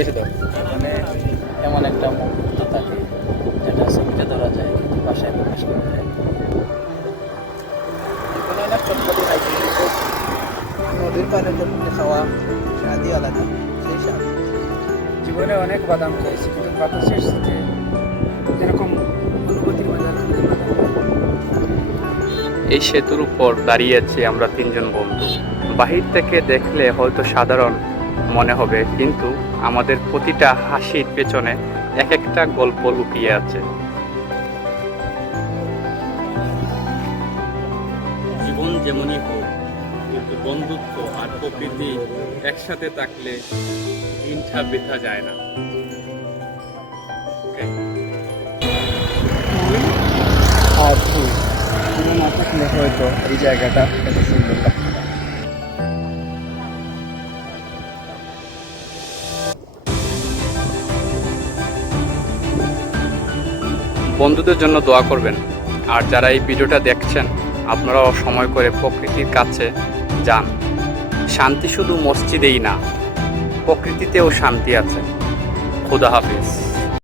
এখানে এমন একটা মুহূর্ত থাকে যেটা ছবিতে ধরা যায় কিন্তু বাসায় প্রকাশ করা যায়। নদীর পাড়ে চটপটি খাওয়া স্বাদই আলাদা সেই স্বাদ। জীবনে অনেক বাদাম খেয়েছি কিন্তু বাতাসের সাথে অনুভূতির খাইনি। এই সেতুর উপর দাঁড়িয়ে আছি আমরা তিনজন বন্ধু। বাহির থেকে দেখলে হয়তো সাধারণ মনে হবে কিন্তু আমাদের প্রতিটা হাসির পেছনে এক একটা গল্প লুকিয়ে আছে। জীবন যেমনই হোক কিন্তু বন্ধুত্ব আর প্রকৃতি একসাথে থাকলে দিনটা বৃথা যায় না। আর না থাকলে হয়তো এই জায়গাটা এত সুন্দর লাগতো বন্ধুদের জন্য দোয়া করবেন। আর যারা এই ভিডিওটা দেখছেন, আপনারাও সময় করে প্রকৃতির কাছে যান। শান্তি শুধু মসজিদেই না, প্রকৃতিতেও শান্তি আছে। খুদা হাফিজ।